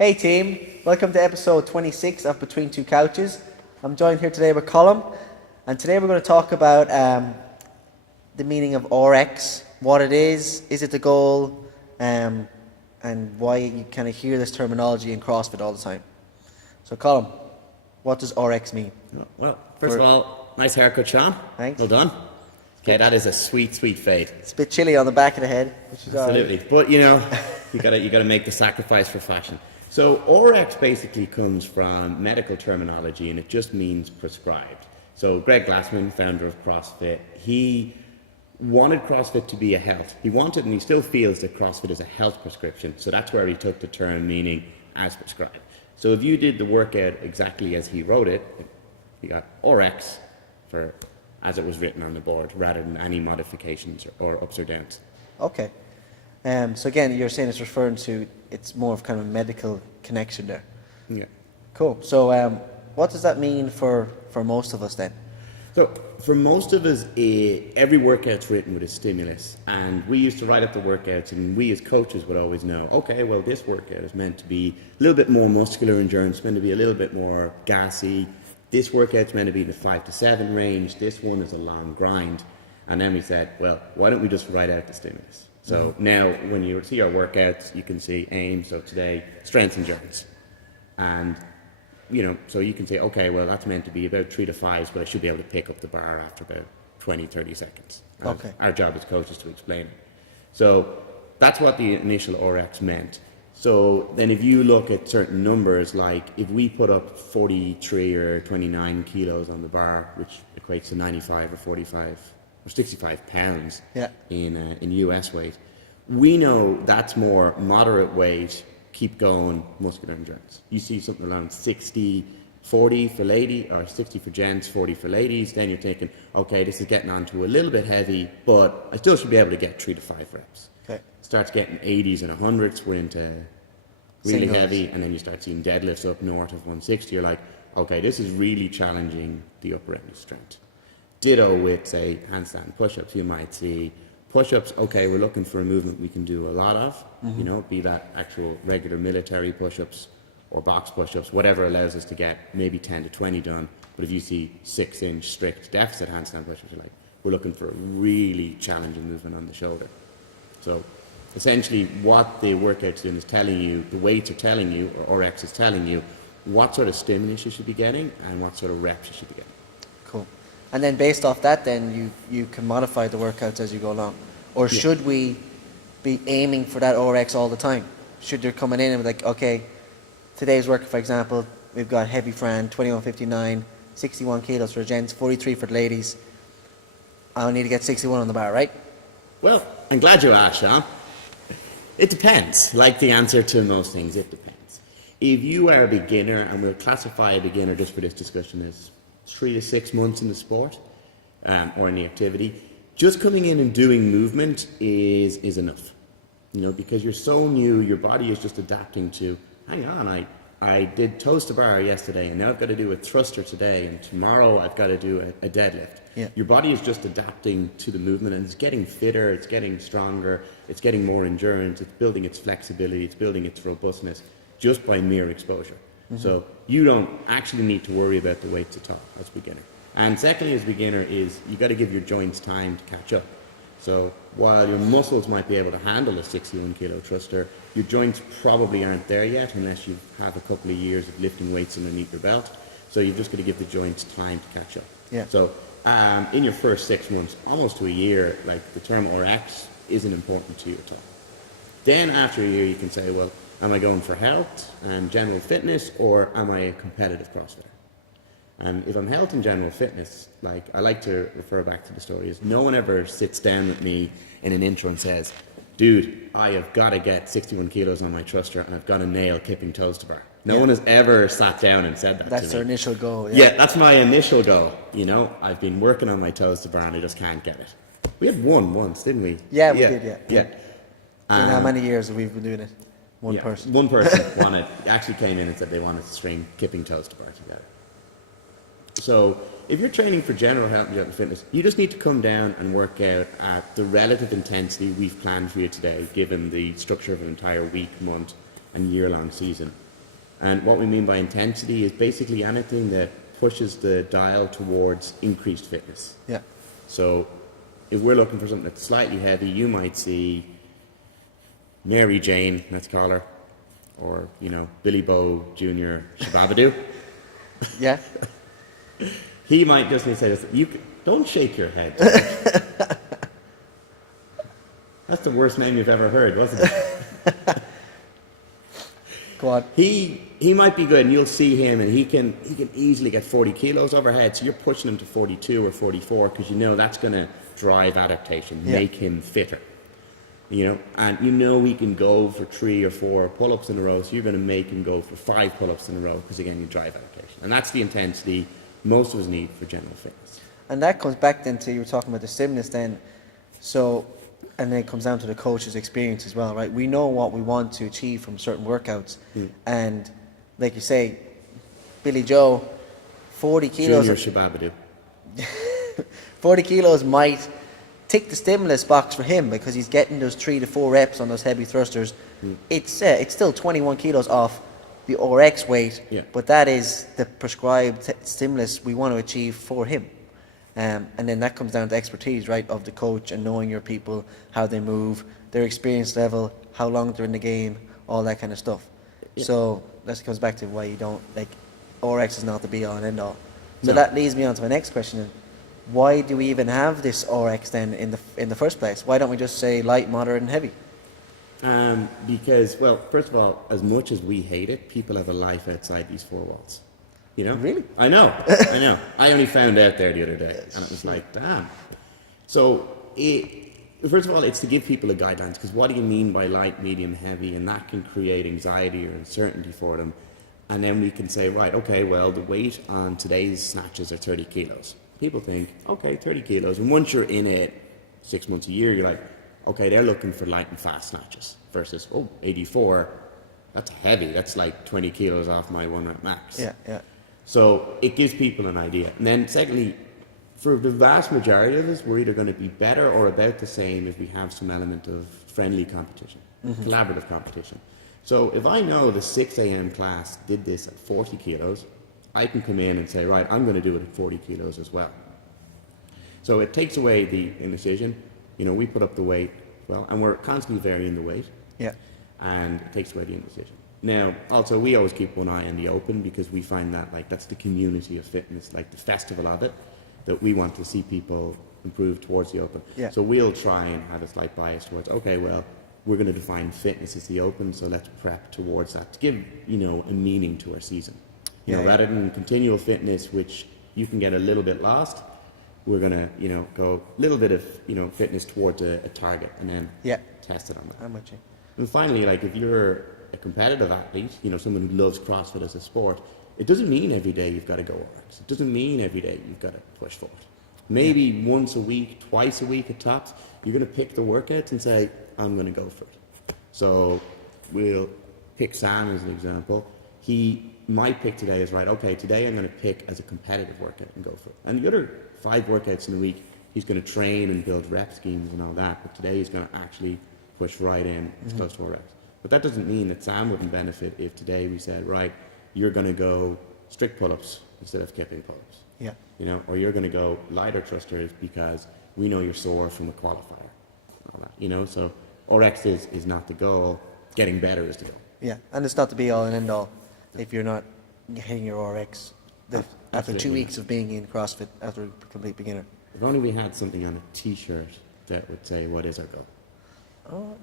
Hey team, welcome to episode 26 of Between Two Couches. I'm joined here today with Colin, and today we're going to talk about the meaning of RX, what it is it the goal, and why you kind of hear this terminology in CrossFit all the time. So Colin, what does RX mean? Well, first of all, nice haircut, Sean. Thanks. Well done. Okay, that is a sweet, sweet fade. It's a bit chilly on the back of the head, which is Absolutely, all right. but you gotta make the sacrifice for fashion. So RX basically comes from medical terminology, and it just means prescribed. So Greg Glassman, founder of CrossFit, he wanted CrossFit to be a health. He wanted, and he still feels that CrossFit is a health prescription. So that's where he took the term meaning as prescribed. So if you did the workout exactly as he wrote it, you got RX for as it was written on the board, rather than any modifications or ups or downs. Okay. So again, you're saying it's referring to, it's more of kind of a medical connection there. Yeah. Cool. So what does that mean for most of us then? So for most of us, every workout's written with a stimulus, and we used to write up the workouts, and we as coaches would always know, okay, well, this workout is meant to be a little bit more muscular endurance, meant to be a little bit more gassy. This workout's meant to be in the 5 to 7 range. This one is a long grind. And then we said, well, why don't we just write out the stimulus? So now when you see our workouts, you can see aim. So today, strength endurance. And, so you can say, okay, well, that's meant to be about 3 to 5s, but I should be able to pick up the bar after about 20, 30 seconds. Okay. Our job as coaches to explain it. So that's what the initial RX meant. So then if you look at certain numbers, like if we put up 43 or 29 kilos on the bar, which equates to 95 or 45 or 65 pounds in US weight, we know that's more moderate weight, keep going, muscular endurance. You see something around 60, 40 for lady, or 60 for gents, 40 for ladies, then you're thinking, okay, this is getting on to a little bit heavy, but I still should be able to get 3 to 5 reps. Okay. Starts getting 80s and 100s, we're into really Singles. heavy, and then you start seeing deadlifts up north of 160. You're like, okay, this is really challenging the upper end of strength. Ditto with, say, handstand push-ups. You might see push-ups, okay, we're looking for a movement we can do a lot of, be that actual regular military push-ups or box push-ups, whatever allows us to get maybe 10 to 20 done. But if you see 6-inch strict deficit handstand push-ups, you're like, we're looking for a really challenging movement on the shoulder. So essentially what the workout's doing is telling you, the weights are telling you, or RX is telling you, what sort of stimulus you should be getting and what sort of reps you should be getting. Cool. And then based off that, then you can modify the workouts as you go along. Or should we be aiming for that RX all the time? Should you coming in and be like, okay, today's workout, for example, we've got heavy Fran, 2159, 61 kilos for the gents, 43 for the ladies. I'll need to get 61 on the bar, right? Well, I'm glad you asked, Sean. It depends. Like the answer to most things, it depends. If you are a beginner, and we'll classify a beginner just for this discussion as 3 to 6 months in the sport or in the activity, just coming in and doing movement is enough. Because you're so new, your body is just adapting to, hang on, I did toes to bar yesterday, and now I've got to do a thruster today, and tomorrow I've got to do a deadlift. Yeah. Your body is just adapting to the movement, and it's getting fitter, it's getting stronger, it's getting more endurance, it's building its flexibility, it's building its robustness just by mere exposure. So you don't actually need to worry about the weights at all as a beginner. And secondly, as a beginner, is you got to give your joints time to catch up. So while your muscles might be able to handle a 61 kilo thruster, your joints probably aren't there yet unless you have a couple of years of lifting weights underneath your belt. So you've just got to give the joints time to catch up. Yeah. So in your first 6 months, almost to a year, like the term RX isn't important to you at all. Then after a year, you can say, well, am I going for health and general fitness, or am I a competitive CrossFitter? And if I'm health and general fitness, like I like to refer back to the story, is no one ever sits down with me in an intro and says, dude, I have got to get 61 kilos on my thruster and I've got to nail kipping toes to bar. No one has ever sat down and said that to me. That's their initial goal. Yeah, that's my initial goal. I've been working on my toes to bar and I just can't get it. We had one once, didn't we? Yeah, we did, yeah. And how many years have we been doing it? One person. One person actually came in and said they wanted to string kipping toes to bar together. So if you're training for general health and general fitness, you just need to come down and work out at the relative intensity we've planned for you today, given the structure of an entire week, month, and year-long season. And what we mean by intensity is basically anything that pushes the dial towards increased fitness. Yeah. So if we're looking for something that's slightly heavy, you might see Mary Jane, let's call her, or, Billy Bow Jr. Shababadoo. Yeah. He might just say this, don't shake your head. That's the worst name you've ever heard, wasn't it? Go on. He might be good, and you'll see him, and he can easily get 40 kilos overhead. So you're pushing him to 42 or 44 because that's going to drive adaptation, make him fitter. And he can go for 3 or 4 pull-ups in a row. So you're going to make him go for 5 pull-ups in a row because again, you drive adaptation, and that's the intensity most of us need for general fitness. And that comes back then to, you were talking about the stimulus then. So, and then it comes down to the coach's experience as well, right? We know what we want to achieve from certain workouts. And like you say, Billy Joe, 40 kilos. Junior Shababadoo. 40 kilos might tick the stimulus box for him because he's getting those 3 to 4 reps on those heavy thrusters. It's still 21 kilos off the RX weight, but that is the prescribed stimulus we want to achieve for him. And then that comes down to expertise, right, of the coach and knowing your people, how they move, their experience level, how long they're in the game, all that kind of stuff. So that comes back to why you don't, RX is not the be all and end all. So that leads me on to my next question. Why do we even have this RX then in the first place? Why don't we just say light, moderate and heavy? Because, well, first of all, as much as we hate it, people have a life outside these 4 walls. Really? I know. I only found out there the other day, and it was like, damn. So, first of all, it's to give people a guidelines, because what do you mean by light, medium, heavy? And that can create anxiety or uncertainty for them. And then we can say, right, okay, well, the weight on today's snatches are 30 kilos. People think, okay, 30 kilos. And once you're in it 6 months, a year, you're like, okay, they're looking for light and fast snatches versus, 84, that's heavy. That's like 20 kilos off my 1 rep max. Yeah. So it gives people an idea. And then secondly, for the vast majority of us, we're either going to be better or about the same if we have some element of friendly competition, collaborative competition. So if I know the 6 a.m. class did this at 40 kilos, I can come in and say, right, I'm going to do it at 40 kilos as well. So it takes away the indecision. We put up the weight, and we're constantly varying the weight. Yeah. And it takes away the indecision. Now, also, we always keep one eye on the open because we find that, that's the community of fitness, the festival of it, that we want to see people improve towards the open. Yeah. So we'll try and have a slight bias towards, okay, well, we're going to define fitness as the open, so let's prep towards that to give, a meaning to our season. Rather than continual fitness, which you can get a little bit lost, we're going to, go a little bit of, fitness towards a target and then test it on that. I'm with you. And finally, if you're a competitive athlete, someone who loves CrossFit as a sport, it doesn't mean every day you've got to go RX. It doesn't mean every day you've got to push forward. Maybe once a week, twice a week at tops, you're going to pick the workouts and say, I'm going to go for it. So we'll pick Sam as an example. He might pick today as, right, okay, today I'm going to pick as a competitive workout and go for it. And the other 5 workouts in the week, he's going to train and build rep schemes and all that. But today he's going to actually push right in as close to our reps. But that doesn't mean that Sam wouldn't benefit if today we said, right, you're going to go strict pull-ups instead of kipping pull-ups. Yeah. Or you're going to go lighter thrusters because we know you're sore from a qualifier. All that, so RX is not the goal. Getting better is the goal. Yeah, and it's not the be all and end all if you're not hitting your RX after 2 weeks of being in CrossFit after a complete beginner. If only we had something on a T-shirt that would say, what is our goal? Oh,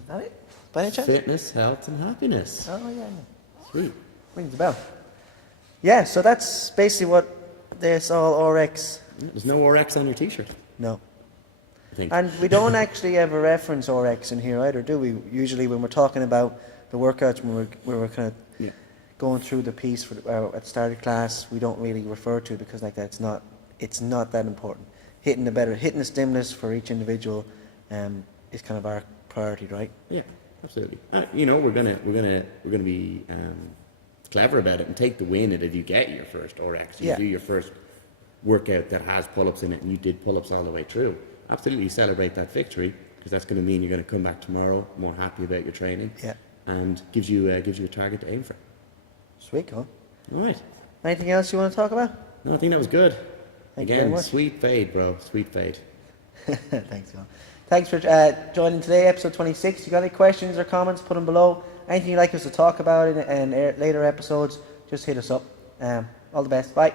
is that it? By any chance? Fitness, health, and happiness. Oh, yeah. Sweet. Rings a bell. Yeah, so that's basically what this all RX. There's no RX on your T-shirt. No. I think. And we don't actually ever reference RX in here either, do we? Usually when we're talking about the workouts, when we're kind of going through the piece at the start of class, we don't really refer to it because it's not that important. Hitting the stimulus for each individual is kind of our priority, right? Yeah, absolutely. We're gonna be clever about it and take the win if you get your first RX. You do your first workout that has pull-ups in it, and you did pull-ups all the way through. Absolutely celebrate that victory because that's going to mean you're going to come back tomorrow more happy about your training. Yeah. and gives you a target to aim for. Sweet, cool. All right. Anything else you want to talk about? No, I think that was good. Thank you very Again, much. sweet fade, bro. Sweet fade. Thanks, Colin. Thanks for joining today, episode 26. You got any questions or comments, put them below. Anything you'd like us to talk about in later episodes, just hit us up. All the best. Bye.